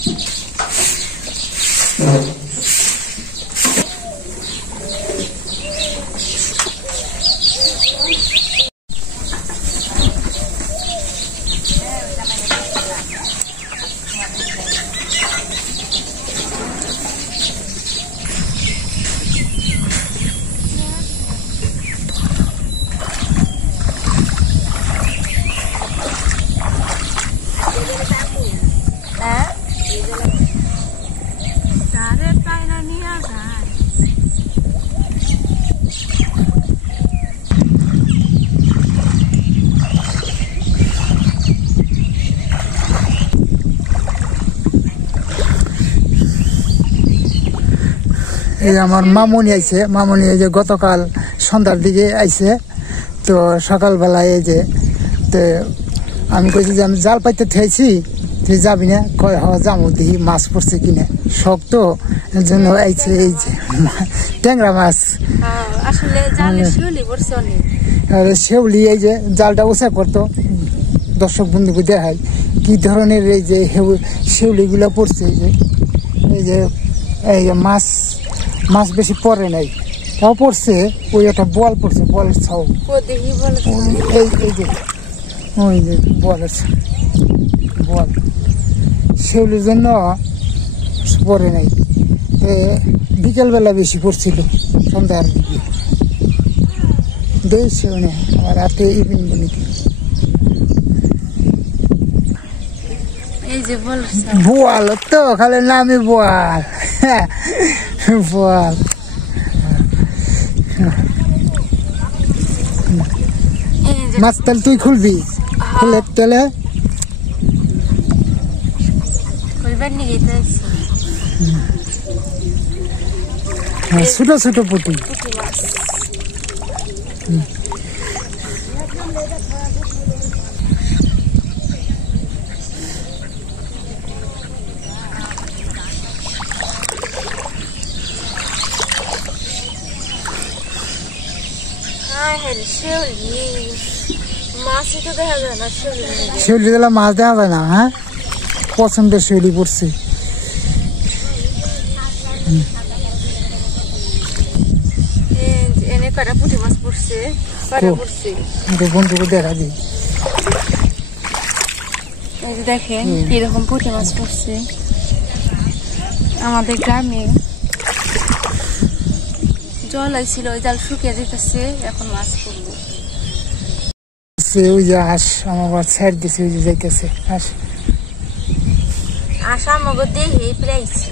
এই আমার মামুনি আইছে, মামুনি এই যে গতকাল সন্ধ্যার দিকে আইছে। তো সকালবেলায় এই যে তো আমি কইছি যে আমি জাল পাইতে থেয়েছি, তুই যাবি না? কয় হ যাবো, দেখি মাছ পড়ছে কিনা, শখ তো এর জন্য আইছে। এই যে ট্যাংরা মাছ, শেউলি, এই যে জালটা উঁচা করতো, দর্শক বন্ধুকে দেখায় কি ধরনের এই যে শেউলিগুলো পড়ছে। এই যে এই যে মাছ মাছ বেশি পড়ে নাই, তাও পড়ছে। ওই একটা বল পড়ছে, বলের ছাও, এই যে ওই যে বলের বল, শেউলির জন্য পড়ে নাই। বিকেলবেলা বেশি পড়ছিল, সন্ধ্যার দিকে দেখছে মানে আমার রাতে ইভিনিং বলি। বোয়াল তো খালি নামই বোয়াল, বোয়াল। মাছ তাহলে তুই খুলবি, খুলে তেলে ছোট ছোট পুঁটি। শেউলি দিলে মাছ দেখা যায় না। হ্যাঁ, পছন্দের শেউলি পড়ছে। বন্ধুকে দেখা দিই, দেখেন কিরকম পুঁটি মাছ পড়ছে আমাদের গ্রামে। জল আইছিল, ওই জাল শুকিয়ে যেতেছে, এখন মাছ পড়বে। ওই যে হাঁস আমার ছেড় দিছে, ওই যে যাইতেছে হাঁস। আশা মগর দেখে প্রাইছে।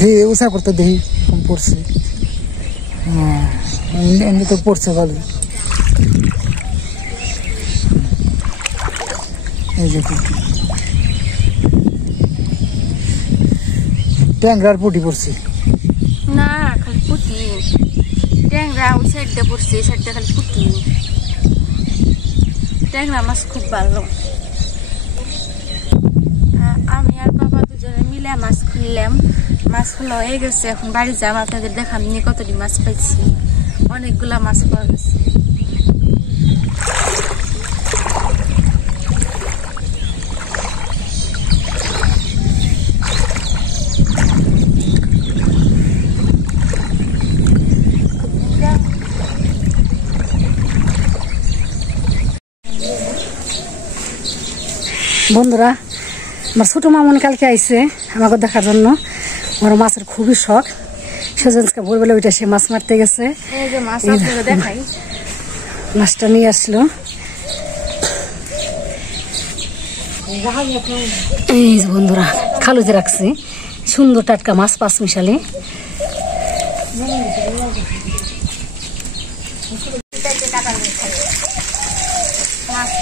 দেখি উষা করতে, দেখি কম পড়ছে। হ্যাঁ, এমনি তো পড়ছে ভালো। এই যে ট্যাংরার পুঁটি পড়ছে না, খালি পুঁটি। ট্যাংরা ওই সাইডটা পড়ছে, এই সাইডটা খালি পুঁটি। ট্যাংরা মাছ খুব ভালো। আমি আর বাবা দুজনে মিলে মাছ খুললাম। মাছ খোলা হয়ে গেছে, এখন বাড়ি যাম, আপনাদের দেখাম নিয়ে কতটি মাছ পাইছি। অনেকগুলা মাছ পাওয়া গেছে। বন্ধুরা, আমার ছোট মামুনি কালকে আইছে আমাকে দেখার জন্য। আমার মাছের খুবই শখ, সেজনকে ভোরবেলা ওইটা সে মাছ মারতে গেছে। মাছটা নিয়ে আসলো। এই যে বন্ধুরা, খালুতে রাখছে সুন্দর টাটকা মাছ, 5 মিশালি। মাছ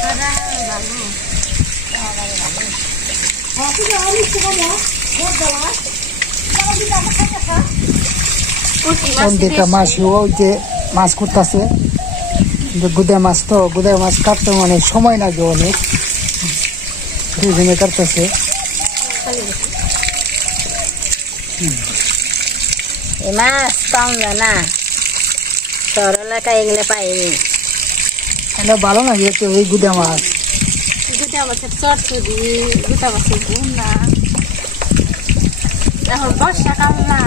ধরা ভালো। দিকে মাছ ওই যে মাছ করতেছে, গুদে মাছ, তো গুদে মাছ কাটতে মানে সময় লাগে অনেক, দুজনে কাটতেছে। এই মাছ পাওয়া যায় না, শহর এলাকায় এগুলো পাইনি। এটা ভালো না যেহেতু ওই গুদে মাছ, গুটা মাছের চটচড়ি, গুটা মাছের গুনা, এখন বর্ষাকাল না,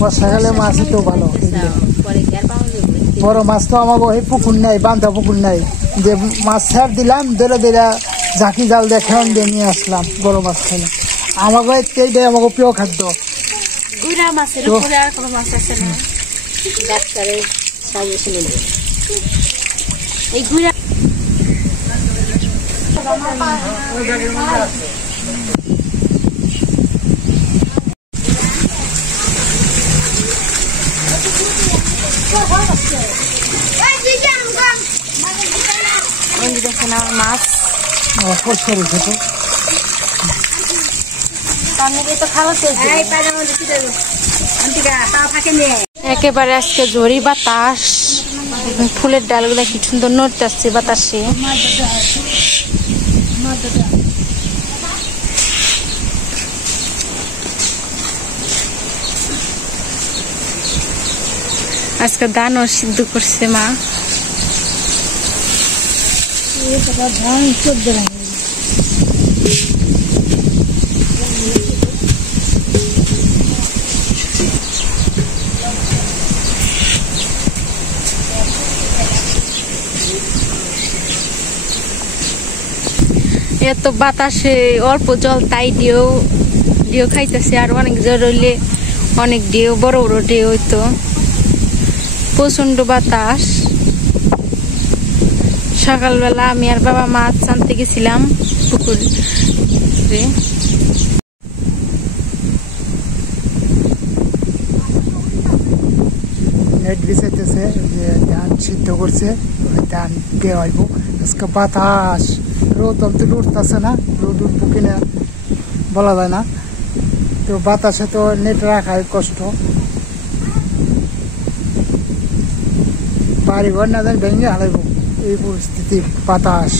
বর্ষাকালে মাছ তো ভালো। পরে কি আর পাওয়া যাবে? বড় মাছ তো আমার ওই পুকুর নাই, বান্ধা পুকুর নাই, যে মাছ ছাড় দিলাম ধরে ধরে ঝাঁকি জাল দিয়ে খেয়ন দিয়ে নিয়ে আসলাম, বড় মাছ খেলাম। আমাকে এইটাই আমাকে প্রিয় খাদ্য। গুড়া মাছের উপরে আর কোনো মাছ আছে না? ডাক্তারের সাজেশন নেবে। এই গুড়া দেখেন আমার মাছ পরিষ্কার খেতে তো খাওয়া একেবারে আজকে ঝড়ি বাতাস, ফুলের ডালগুলা কি সুন্দর নড়তেছে বাতাসে। আজকে ধানও সিদ্ধ করছে মা। এত বাতাসে অল্প জল তাই ডিও খাইতেছে, আর অনেক জল হইলে অনেক ডিও, বড় বড় ডিও হইতো। প্রচন্ড বাতাস। সকালবেলা আমি আর বাবা মাছ আনতে গেছিলাম পুকুরে। নেট বিছাইতেছে, যে ধান সিদ্ধ করছে, ধান দেওয়া হইব। আজকে বাতাস, রোদ তো উঠতেছে না, রোদ উঠবো কিনা বলা যায় না, তো বাতাসে তো নেট রাখাই কষ্ট। বাড়ি ঘর না জানি ভেঙে হালাইব এই পরিস্থিতি, বাতাস।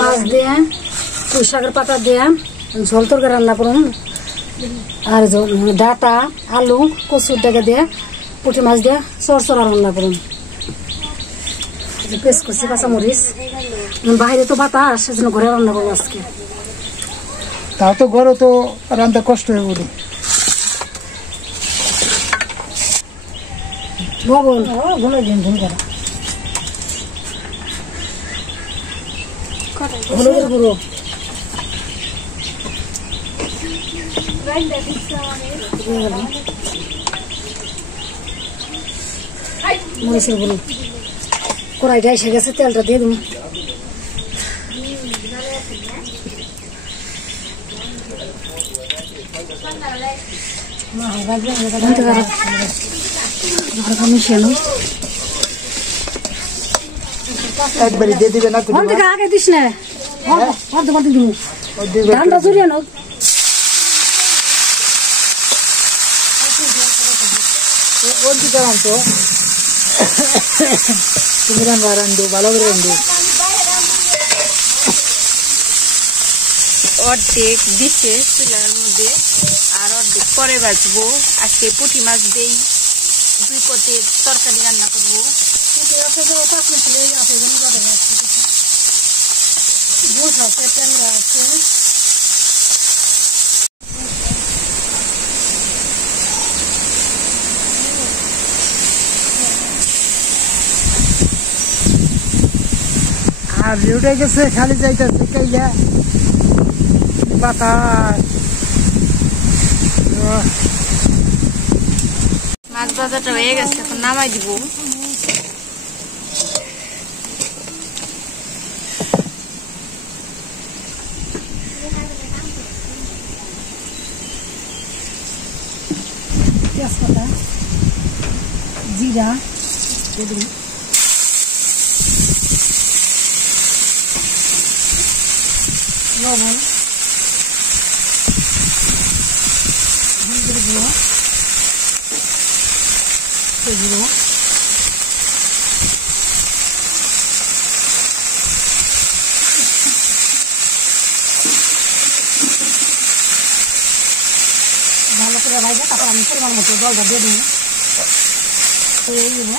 মাছ দিয়ে পুঁই শাকের পাতা দিয়ে ঝোল তরকারি রান্না করুন, আর ডাটা, আলু, কচুর ডাকা দিয়ে পুঁটি মাছ দিয়ে চরচরা রান্না করুন। পেস্ট করছি কাঁচামরিচ, বাইরে তো বাতাস, সেজন্য ঘরে রান্না করবো আজকে। তাও তো ঘরে তো রান্না কষ্ট হয়ে বলি। লবণ ভুলে দিন ভুল করা, হলুদের গুঁড়ো, মরিচের গুঁড়ো। কড়াইটা এসে গেছে, তেলটা দিয়ে দিন। মিশিয়ে নি একবারই দিয়ে দিবে না তুমি? আগে দিস না, দিব ধানটা চুরিয়ে নো। ওর দিকে রান্ধো, তুমি রান্না রান্ধো, ভালো করে রান্ধো। অর্ধেক দিছে চুলার মধ্যে, আর অর্ধেক পরে বাজবো। আজকে পুঁটি মাছ দেই, 2 পদের তরকারি রান্না করবো। আর উঠে গেছে, খালি যাইতেছে কাইয়া বাতাস। মাছ ভাজাটা হয়ে গেছে, এখন নামাই দিব। তেজপাতা জিরা লবণ হলুদের গুঁড়ো এগুলো ভালো করে ভাজা তারপর আমি পরিমাণ মতো জলটা দিয়ে দিই এইগুলো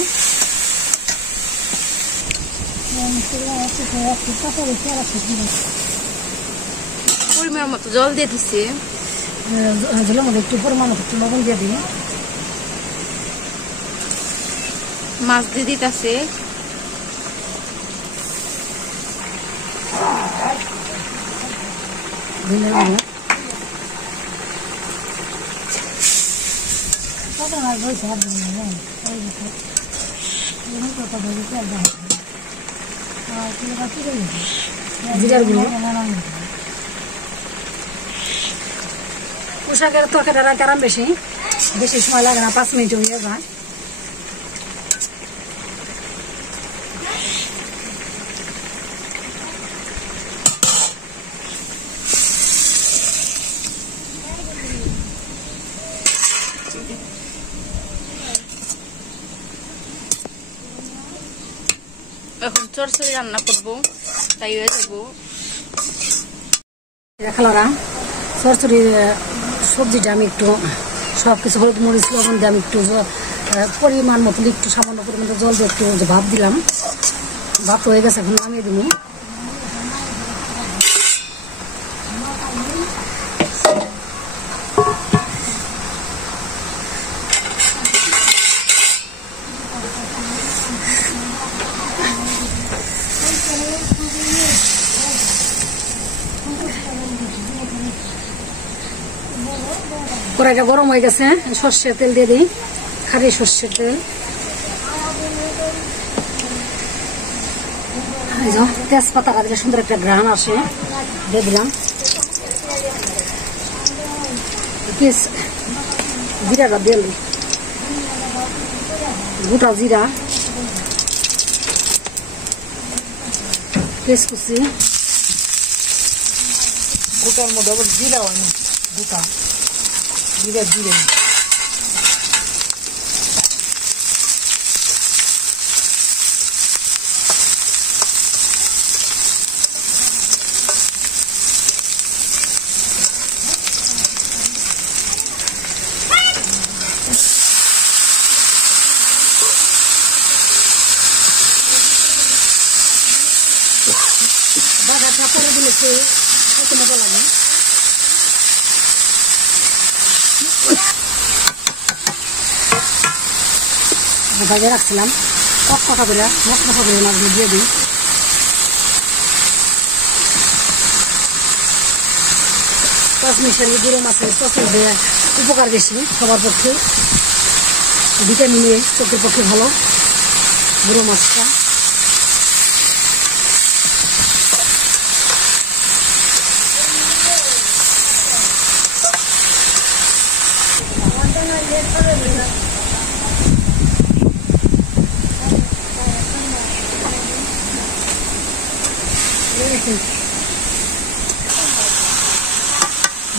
পরিমাণ মতো জল দিয়ে দিছে জলের মধ্যে একটু পরিমাণ মতো একটু লবণ দিয়ে দিই মাছ দিয়ে দিতেছে জিরার গুঁড়ো পোশাকের তরকারিটা কারণ বেশি সময় লাগে না 5 মিনিট হয়ে যায় এখন চরচড়ি রান্না করবো তাই হয়ে যাবো খালারা চরচড়ির সবজিটা আমি একটু সবকিছু হলুদ মরিচ লবণ দিয়ে আমি একটু পরিমাণ মতো একটু সামান্য পরিমাণ জল দিয়ে একটু ভাপ দিলাম ভাপ হয়ে গেছে এখন নামিয়ে দিব কড়াইটা গরম হয়ে গেছে সর্ষের তেল দিয়ে দিই খাঁটি সর্ষের তেল তেজপাতা দিলে সুন্দর একটা ঘ্রাণ আসে দিয়ে দিলাম জিরাটা দিয়ে দিই গোটা জিরা পেঁয়াজ কুচি গোটার মধ্যে আবার জিরা হয় না গোটা জিরা জিরে বাজারটা করে দিলে কত মতো লাগে ভাজে রাখছিলাম কটা করে মশলা করে মাছগুলো দিয়ে দিই পাঁচমিশালি গুঁড়ো মাছের চচল দেওয়া উপকার বেশি সবার পক্ষে ভিটামিন এ চোখের পক্ষে ভালো গুঁড়ো মাছটা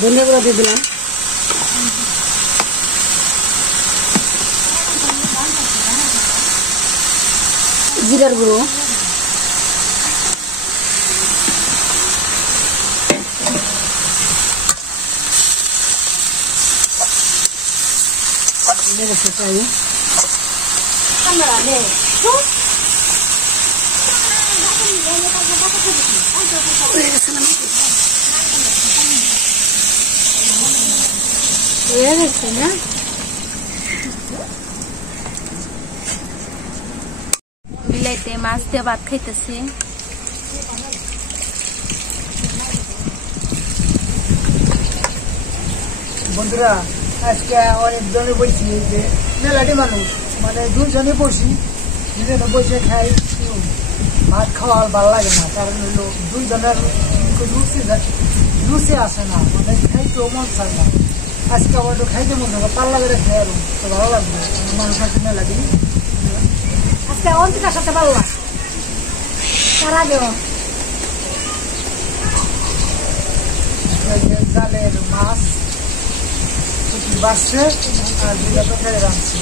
ধনিয়া গুঁড়ো দিয়ে দিলাম জিরার গুঁড়ো বিলাইতে মাছ দিয়ে ভাত খাইতেছি বন্ধুরা আজকে অনেকজনে বলছি যে মেলাটি মানুষ মানে দুজনে বসি দুজনে বসে খাই ভাত খাওয়া আর ভালো লাগে না কারণ হলো দুইজনের রুচি আসে না মানে খাইতেও মন চায় না আজকে আবার একটু খাইতে মনে হবে, পাল্লা করে খেয়ে আরো তো ভালো লাগবে, মানুষ আছে মেলা দিন। আজকে অন্তিকার সাথে পারলাম, তার আগেও এই যে জালের মাছ পুঁটি বাসছে আর দুটা তো ফেলে রাখছে।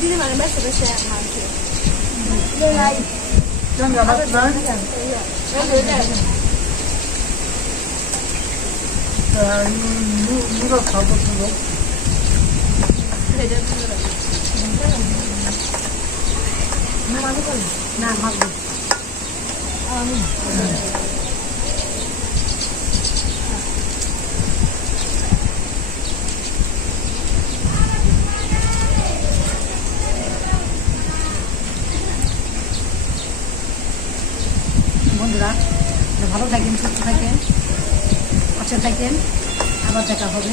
দিদি মানে বেশি বেশি মাংস খাবো না মাগবো বন্ধুরা ভালো থাকেন, সুস্থ থাকেন, পাশে থাকেন, আবার দেখা হবে।